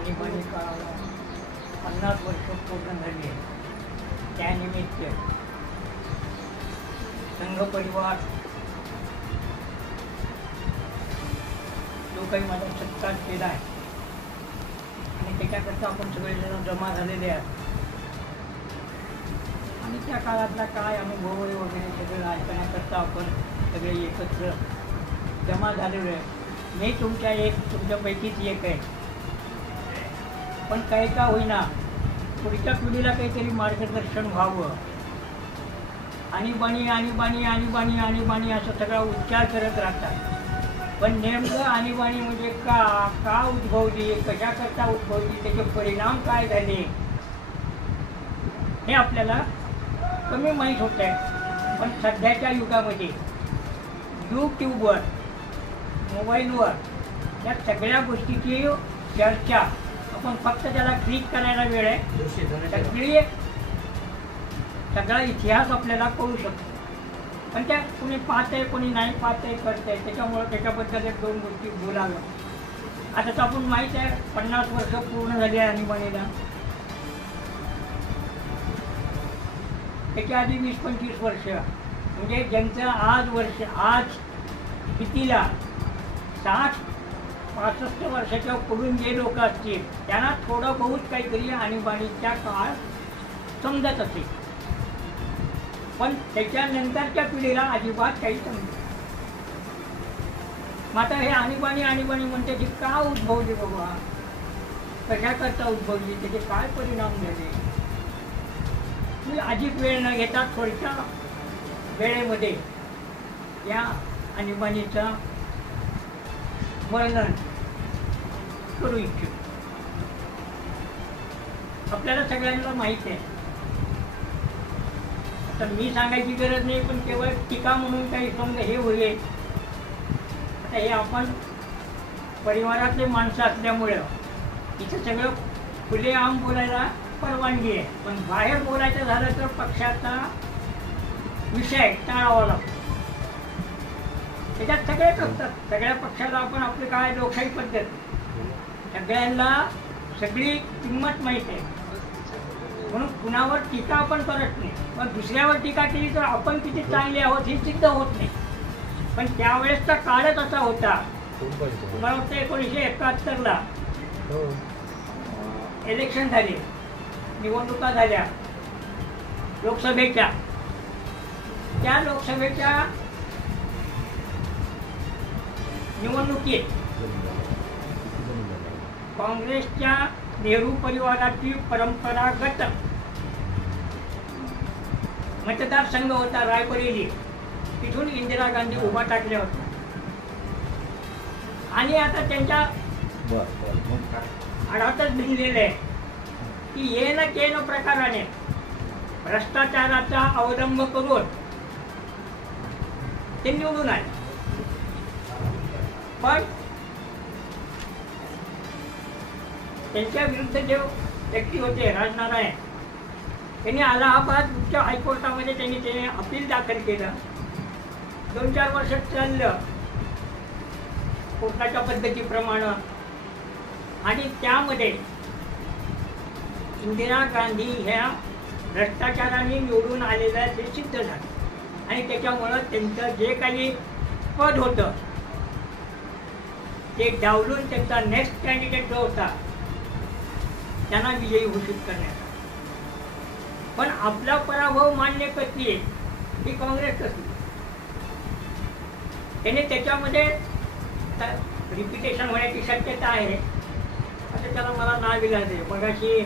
आणीबाणी काळाला 50 वर्ष पूर्ण झाली. त्यानिमित्त संघ परिवार जो काही माझा सत्कार केला आहे आणि त्याच्याकरता आपण सगळेजण जमा झालेले आहेत आणि त्या काळातला काय अनुभव वगैरे सगळं ऐकण्याकरता आपण सगळे एकत्र जमा झालेलो आहे. मी तुमच्यापैकीच एक आहे, पण काही का होईना पुढच्या पिढीला काहीतरी मार्गदर्शन व्हावं. आणीबाणी आणीबाणी आणीबाणी आणीबाणी असं सगळा उच्चार करत राहतात, पण नेमकं आणीबाणी म्हणजे का उद्भवली, कशाकरता उद्भवली, त्याचे परिणाम काय झाले हे आपल्याला कमी माहीत होत आहे. पण सध्याच्या युगामध्ये यूट्यूबवर, मोबाईलवर या सगळ्या गोष्टीची चर्चा, आपण फक्त त्याला क्लिक करायला वेळ आहे, सगळा इतिहास आपल्याला कळू शकतो. पण त्या कोणी पाहतंय, कोणी नाही पाहतंय, करतंय, त्याच्यामुळं त्याच्याबद्दल एक दोन गोष्टी बोलाव्या. आता तर आपण माहीत आहे 50 वर्ष पूर्ण झाली आहे आणीबाणीला. त्याच्या आधी 20-25 वर्ष, म्हणजे ज्यांचं आज कितीला 60-65 वर्षाच्या पुढून जे लोक असतील त्यांना थोडं बहुत काहीतरी आणीबाणीच्या काळ समजत असेल, पण त्याच्यानंतरच्या पिढीला अजिबात काही समजत. मग आता हे आणीबाणी आणीबाणी म्हणते की का उद्भवली बाबा, कशाकरता उद्भवली, त्याचे काय परिणाम झाले. मी अधिक वेळ न घेता थोडक्या वेळेमध्ये या आणीबाणीचं वर्णन करू इच्छितो. आपल्याला सगळ्यांना माहीत आहे, आता मी सांगायची गरज नाही, पण केवळ टीका म्हणून काही समजा हे होईल. आता हे आपण परिवारातले माणसं असल्यामुळं इथं सगळं खुलेआम बोलायला परवानगी आहे, पण बाहेर बोलायचं झालं तर पक्षाचा विषय टाळावा लागतो. त्याच्यात सगळे करतात, सगळ्या पक्षाला आपण आपली काय लोकशाही पद्धत, सगळ्यांना सगळी किंमत माहीत आहे, म्हणून कुणावर टीका आपण करत नाही. पण दुसऱ्यावर टीका केली तर आपण किती चांगले आहोत हे सिद्ध होत नाही. पण त्यावेळेसचा काळच असा होता. मला वाटतं 1971ला इलेक्शन झाले, निवडणुका झाल्या लोकसभेच्या. त्या लोकसभेच्या निवडणुकीत काँग्रेसच्या नेहरू परिवाराची परंपरागत मतदारसंघ होता रायबरेली, तिथून इंदिरा गांधी उभा टाकल्या होत्या. आणि आता त्यांच्या आढावातच लिहिलेलं आहे की येन केन प्रकाराने भ्रष्टाचाराचा अवलंब करून ते निवडून आले. पण त्यांच्या विरुद्ध जे व्यक्ती होते राजनारायण, त्यांनी अलाहाबाद उच्च हायकोर्टामध्ये त्यांनी अपील दाखल केलं. 2-4 वर्ष चाललं कोर्टाच्या पद्धतीप्रमाणे, आणि त्यामध्ये इंदिरा गांधी ह्या भ्रष्टाचाराने निवडून आलेल्या ते सिद्ध झालं. आणि त्याच्यामुळं त्यांचं जे काही पद होतं ते डावलून त्यांचा नेक्स्ट कॅन्डिडेट जो होता त्यांना विजयी घोषित करण्यात आला. पण आपला पराभव मान्य करते ही काँग्रेस करते. त्याने त्याच्यामध्ये रिपिटेशन होण्याची शक्यता आहे. असं त्याला मला नाविलाज आहे. मगाशी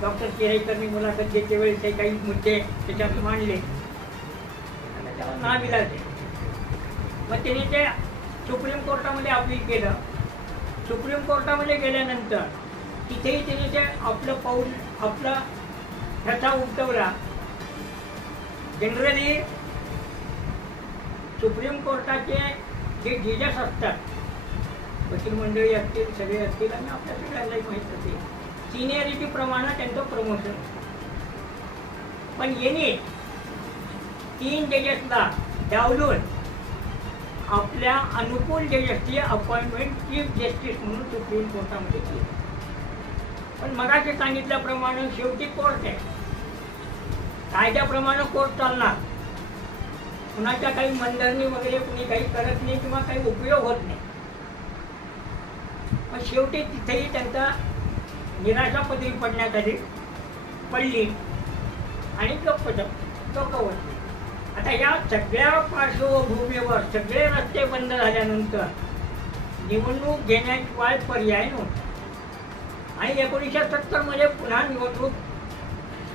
डॉक्टर केरेकरनी मुलाखत घेते वेळेस ते काही मुद्दे त्याच्यात मांडले, त्याला नाविलाज आहे. मग त्याने ते सुप्रीम कोर्टामध्ये अपील केलं. सुप्रीम कोर्टामध्ये गेल्यानंतर तिथेही त्याने ते आपला ठसा उमटवला. जनरली सुप्रीम कोर्टाचे जे जजेस असतात, वकील मंडळी असतील, सगळे असतील, आणि आपल्या सगळ्यांनाही माहीत असेल सिनियरिटी प्रमाणे त्यांचं प्रमोशन. पण याने 3 जजेसला डावलून आपल्या अनुकूल जजेसची अपॉइंटमेंट चीफ जस्टिस म्हणून सुप्रीम कोर्टामध्ये केली. पण मगाशी सांगितल्याप्रमाणे शेवटी कोर्ट आहे, कायद्याप्रमाणे कोर्ट चालणार. कुणाच्या काही मनधरणी वगैरे कुणी काही करत नाही किंवा काही उपयोग होत नाही. पण शेवटी तिथेही त्यांचा निराशा पदरी पडण्यात आली, पडली आणि गप्पवटली. आता या सगळ्या पार्श्वभूमीवर सगळे रस्ते बंद झाल्यानंतर निवडणूक घेण्याशिवाय पर्याय नव्हता आणि 1970 मध्ये पुन्हा निवडणूक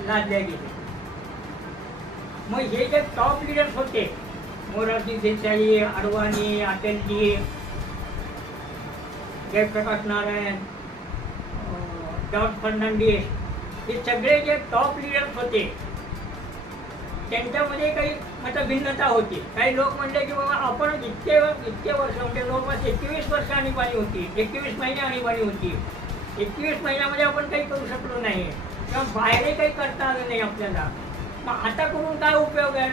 लादल्या गेली. मग हे जे टॉप लिडर्स होते, मोरारजी देसाई, अडवाणी, अटलजी, जयप्रकाश नारायण, जॉर्ज फर्नांडिस, हे सगळे जे टॉप लिडर्स होते त्यांच्यामध्ये काही मतभिन्नता होती. काही लोक म्हणले की बाबा आपण इतके वर्ष म्हणजे जवळपास 21 वर्ष आणीबाणी होती, 21 महिने आणीबाणी होती. 21 महिन्यामध्ये आपण काही करू शकलो नाही किंवा बाहेरही काही करता आलं नाही आपल्याला. मग आता करून काय उपयोग आहे,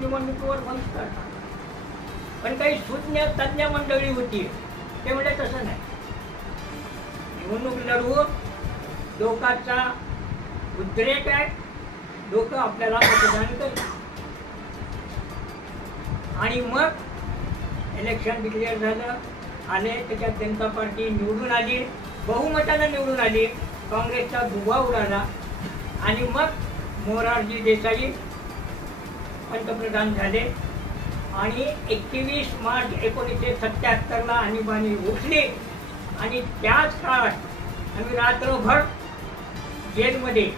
निवडणुकीवर बंद करता. पण काही सुज्ञ तज्ज्ञ मंडळी होती, ते म्हणजे तसं नाही, निवडणूक लढवू, लोकांचा उद्रेक आहे, लोक आपल्याला मतदान करतात. आणि मग इलेक्शन डिक्लेअर झालं, आले, त्याच्यात जनता पार्टी निवडून आली, बहुमतानं निवडून आली, काँग्रेसचा धुव्वा उडाला आणि मग मोरारजी देसाई पंतप्रधान झाले आणि 21 मार्च 1977 आणीबाणी उठली आणि त्याच काळात आम्ही रात्रभर जेलमध्ये